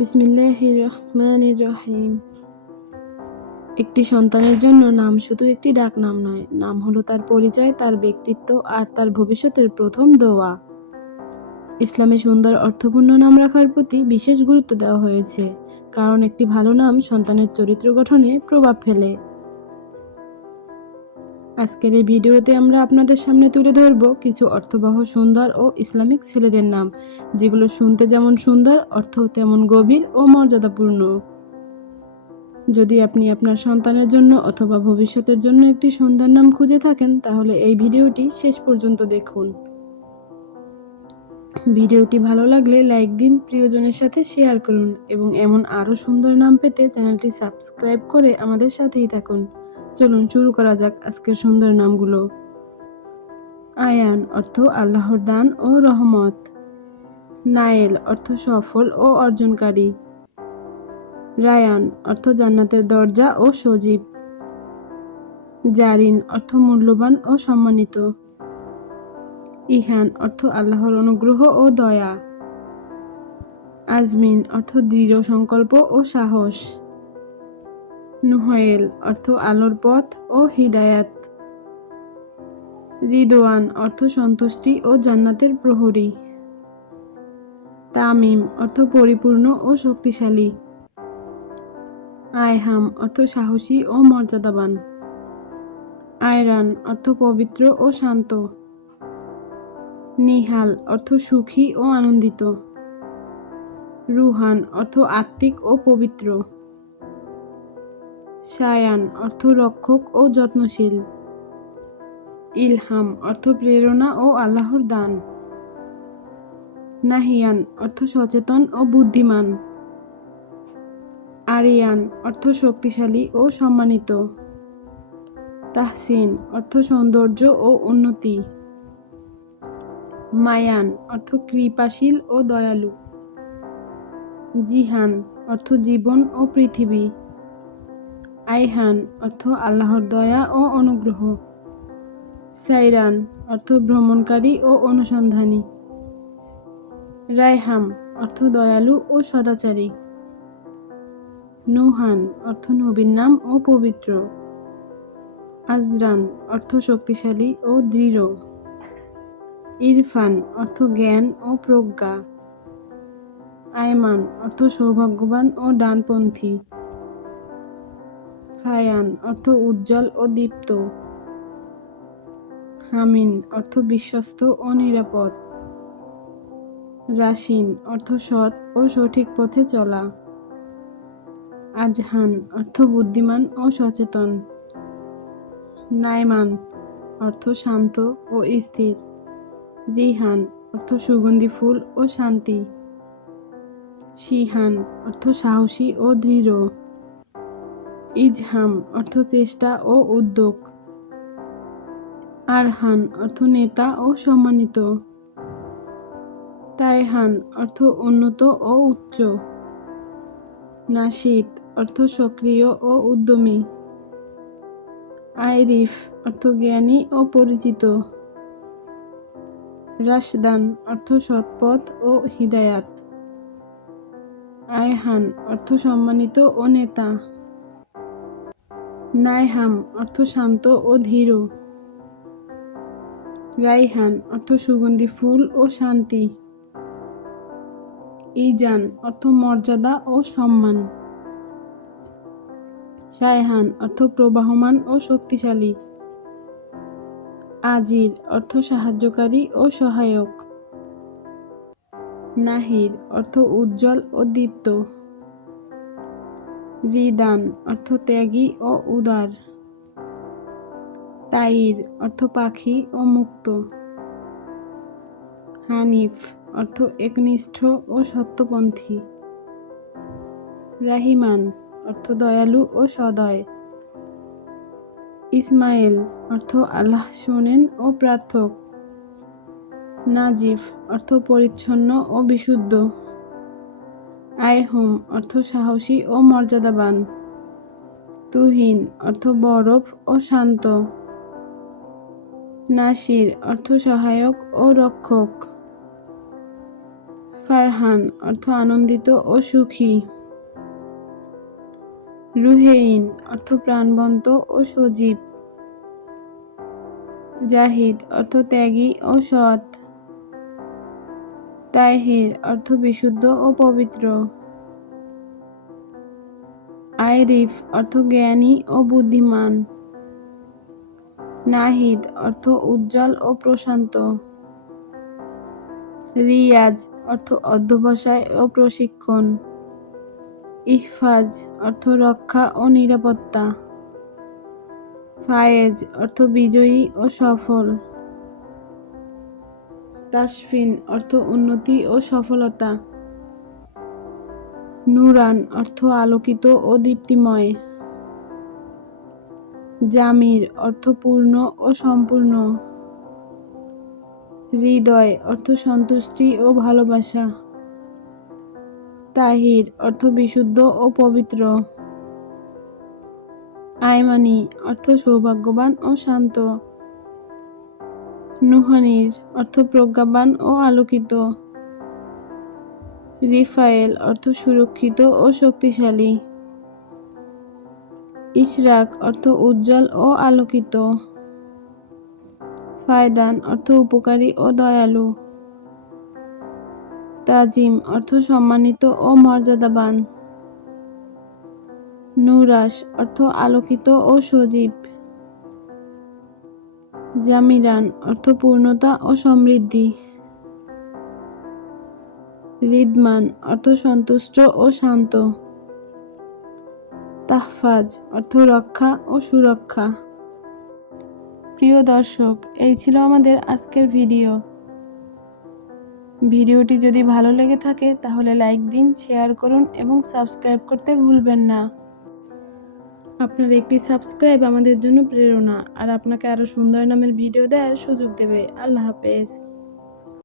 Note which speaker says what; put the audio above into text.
Speaker 1: রহমান রহিম। একটি সন্তানের জন্য নাম শুধু একটি ডাক নাম নয়, নাম হলো তার পরিচয়, তার ব্যক্তিত্ব আর তার ভবিষ্যতের প্রথম দোয়া। ইসলামে সুন্দর, অর্থপূর্ণ নাম রাখার প্রতি বিশেষ গুরুত্ব দেওয়া হয়েছে, কারণ একটি ভালো নাম সন্তানের চরিত্র গঠনে প্রভাব ফেলে। আজকের এই ভিডিওতে আমরা আপনাদের সামনে তুলে ধরব কিছু অর্থবহ সুন্দর ও ইসলামিক ছেলেদের নাম, যেগুলো শুনতে যেমন সুন্দর অর্থ তেমন গভীর ও মর্যাদাপূর্ণ। যদি আপনি আপনার সন্তানের জন্য অথবা ভবিষ্যতের জন্য একটি সুন্দর নাম খুঁজে থাকেন, তাহলে এই ভিডিওটি শেষ পর্যন্ত দেখুন। ভিডিওটি ভালো লাগলে লাইক দিন, প্রিয়জনের সাথে শেয়ার করুন এবং এমন আরও সুন্দর নাম পেতে চ্যানেলটি সাবস্ক্রাইব করে আমাদের সাথেই থাকুন। চলুন, শুরু করা যাক আজকের সুন্দর নামগুলো। আয়ান অর্থ আল্লাহর দান ও রহমত। নায়েল অর্থ সফল ও অর্জনকারী। রায়ান অর্থ জান্নাতের দরজা ও সজীব। জারিন অর্থ মূল্যবান ও সম্মানিত। ইহান অর্থ আল্লাহর অনুগ্রহ ও দয়া। আজমিন অর্থ দৃঢ় সংকল্প ও সাহস। নুহায়েল অর্থ আলোর পথ ও হিদায়াত। রিদোয়ান অর্থ সন্তুষ্টি ও জান্নাতের প্রহরী। তামিম, অর্থ পরিপূর্ণ ও শক্তিশালী। আয়হাম, অর্থ সাহসী ও মর্যাদাবান। আয়রান, অর্থ পবিত্র ও শান্ত। নিহাল, অর্থ সুখী ও আনন্দিত। রুহান, অর্থ আত্মিক ও পবিত্র। সায়ান অর্থ রক্ষক ও যত্নশীল। ইলহাম অর্থ প্রেরণা ও আল্লাহর দান। নাহিয়ান অর্থ সচেতন ও বুদ্ধিমান। আরিয়ান অর্থ শক্তিশালী ও সম্মানিত। তাহসিন অর্থ সৌন্দর্য ও উন্নতি। মায়ান অর্থ কৃপাশীল ও দয়ালু। জিহান অর্থ জীবন ও পৃথিবী। আইহান, অর্থ আল্লাহর দয়া ও অনুগ্রহ। সাইরান, অর্থ ভ্রমণকারী ও অনুসন্ধানী। রায়হাম, অর্থ দয়ালু ও সদাচারী। নুহান, অর্থ নবীর নাম ও পবিত্র। আজরান, অর্থ শক্তিশালী ও দৃঢ়। ইরফান, অর্থ জ্ঞান ও প্রজ্ঞা। আয়মান, অর্থ সৌভাগ্যবান ও ডানপন্থী। ফায়ান অর্থ উজ্জ্বল ও দীপ্ত। হামিন, অর্থ বিশ্বস্ত ও নিরাপদ। রাশিন, অর্থ সৎ ও সঠিক পথে চলা। আজহান, অর্থ বুদ্ধিমান ও সচেতন। নাইমান, অর্থ শান্ত ও স্থির। রিহান, অর্থ সুগন্ধি ফুল ও শান্তি। শিহান, অর্থ সাহসী ও দৃঢ়। ইজহাম অর্থ চেষ্টা ও উদ্যোগ। আরহান অর্থ নেতা ও সম্মানিত। তাইহান অর্থ উন্নত ও উচ্চ। নাশিদ অর্থ সক্রিয় ও উদ্যমী। আইরিফ অর্থ জ্ঞানী ও পরিচিত। রাশদান, অর্থ সৎপথ ও হিদায়াত। আয়হান, অর্থ সম্মানিত ও নেতা। নাইহাম, অর্থ শান্ত ও ধীর। রাইহান, অর্থ সুগন্ধি, ফুল ও শান্তি। ইজান, অর্থ মর্যাদা ও সম্মান। সায়হান অর্থ প্রবাহমান ও শক্তিশালী। আজির, অর্থ সাহায্যকারী ও সহায়ক। নাহির, অর্থ উজ্জ্বল ও দীপ্ত। রিদান, অর্থ ত্যাগী ও উদার। তাইর, অর্থ পাখি ও মুক্ত। হানিফ, অর্থ একনিষ্ঠ ও সত্যপন্থী। রাহিমান, অর্থ দয়ালু ও সদয়। ইসমাইল, অর্থ আল্লাহ শোনেন ও প্রার্থক। নাজিফ, অর্থ পরিচ্ছন্ন ও বিশুদ্ধ। আইহুম, অর্থ সাহসী ও মর্যাদাবান। তুহিন, অর্থ বরফ ও শান্ত। নাসির, অর্থ সহায়ক ও রক্ষক। ফারহান, অর্থ আনন্দিত ও সুখী। রুহেইন, অর্থ প্রাণবন্ত ও সজীব। জাহিদ, অর্থ ত্যাগী ও সৎ। তাইহির অর্থ বিশুদ্ধ ও পবিত্র। আইরিফ অর্থ জ্ঞানী ও বুদ্ধিমান। নাহিদ অর্থ উজ্জ্বল ও প্রশান্ত। রিয়াজ অর্থ অধ্যবসায় ও প্রশিক্ষণ। ইহফাজ অর্থ রক্ষা ও নিরাপত্তা। ফায়েজ অর্থ বিজয়ী ও সফল। তাসফিন অর্থ উন্নতি ও সফলতা। নুরান অর্থ আলোকিত ও দীপ্তিময়। জামির অর্থ পূর্ণ ও সম্পূর্ণ। হৃদয় অর্থ সন্তুষ্টি ও ভালোবাসা। তাহির অর্থ বিশুদ্ধ ও পবিত্র। আইমানি অর্থ সৌভাগ্যবান ও শান্ত। নুহানির অর্থ প্রজ্ঞাবান ও আলোকিত। রিফায়েল অর্থ সুরক্ষিত ও শক্তিশালী। ইশরাক অর্থ উজ্জ্বল ও আলোকিত। ফায়দান অর্থ উপকারী ও দয়ালু। তাজিম অর্থ সম্মানিত ও মর্যাদাবান। নুরাস অর্থ আলোকিত ও সজীব। জামিরান অর্থ পূর্ণতা ও সমৃদ্ধি। রিদমান অর্থ সন্তুষ্ট ও শান্ত। তাহফাজ অর্থ রক্ষা ও সুরক্ষা। প্রিয় দর্শক, এই ছিল আমাদের আজকের ভিডিও। ভিডিওটি যদি ভালো লেগে থাকে, তাহলে লাইক দিন, শেয়ার করুন এবং সাবস্ক্রাইব করতে ভুলবেন না। আপনার একটি সাবস্ক্রাইব আমাদের জন্য প্রেরণা। আর আপনাকে আরও সুন্দর নামের ভিডিও দেওয়ার সুযোগ দেবে। আল্লাহ হাফেজ।